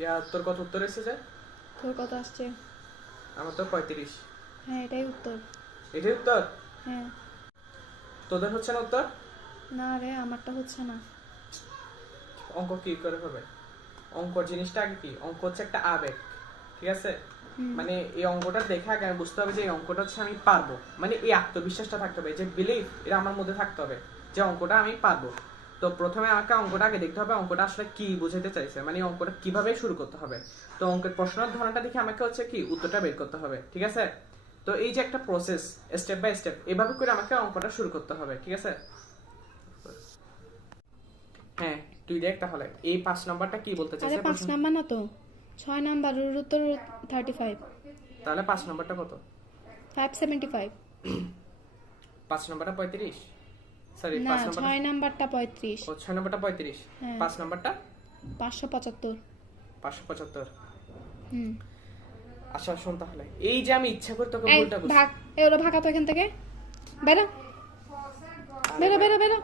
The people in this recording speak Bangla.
ইয়া তোর কত উত্তর এসেছে? তোর কত আসছে? আমার তো 35। হ্যাঁ এটাই উত্তর। এটাই উত্তর? হ্যাঁ। তোদের হচ্ছে না উত্তর? না রে, আমারটা হচ্ছে না। অঙ্ক কি করে হবে? অঙ্ক জিনিসটা আগে কি? অঙ্ক হচ্ছে একটা আবেগ, ঠিক আছে? মানে এই অঙ্কটা দেখে আগে আমি বুঝতে হবে যে এই অঙ্কটা হচ্ছে আমি পারবো, মানে এই আত্মবিশ্বাসটা থাকতে হবে, যে বিলিফ এটা আমার মধ্যে থাকতে হবে যে অঙ্কটা আমি পারবো। তো প্রথমে আমাকে অঙ্কটা আগে দেখতে হবে অঙ্কটা আসলে কি বুঝাতে চাইছে, মানে অঙ্কটা কিভাবে শুরু করতে হবে। তো অঙ্কের প্রশ্নের ধরনটা দেখে আমাকে হচ্ছে কি উত্তরটা বের করতে হবে, ঠিক আছে? তো এই যে একটা প্রসেস, স্টেপ বাই স্টেপ এভাবে করে আমাকে অঙ্কটা শুরু করতে হবে, ঠিক আছে? হ্যাঁ, তুই দেখ তাহলে এই 5 নাম্বারটা কি বলতে আরে চাইছে 5 নাম্বার না তো, 6 নাম্বার। এর উত্তর 35। তাহলে 5 নাম্বারটা কত? 575। 5 নাম্বারটা 35, সরি না, 5 নাম্বারটা 6 নাম্বারটা 35। ও 6 নাম্বারটা 35, হ্যাঁ। 5 নাম্বারটা 575। 575। হুম। আচ্ছা শোন তাহলে, এই যে আমি ইচ্ছা করে তোকে এই ভুলটা বুঝছি। ভাগ, এ ওরা ভাগা তো এখান থেকে। বেরো বেরো বেরো বেরো।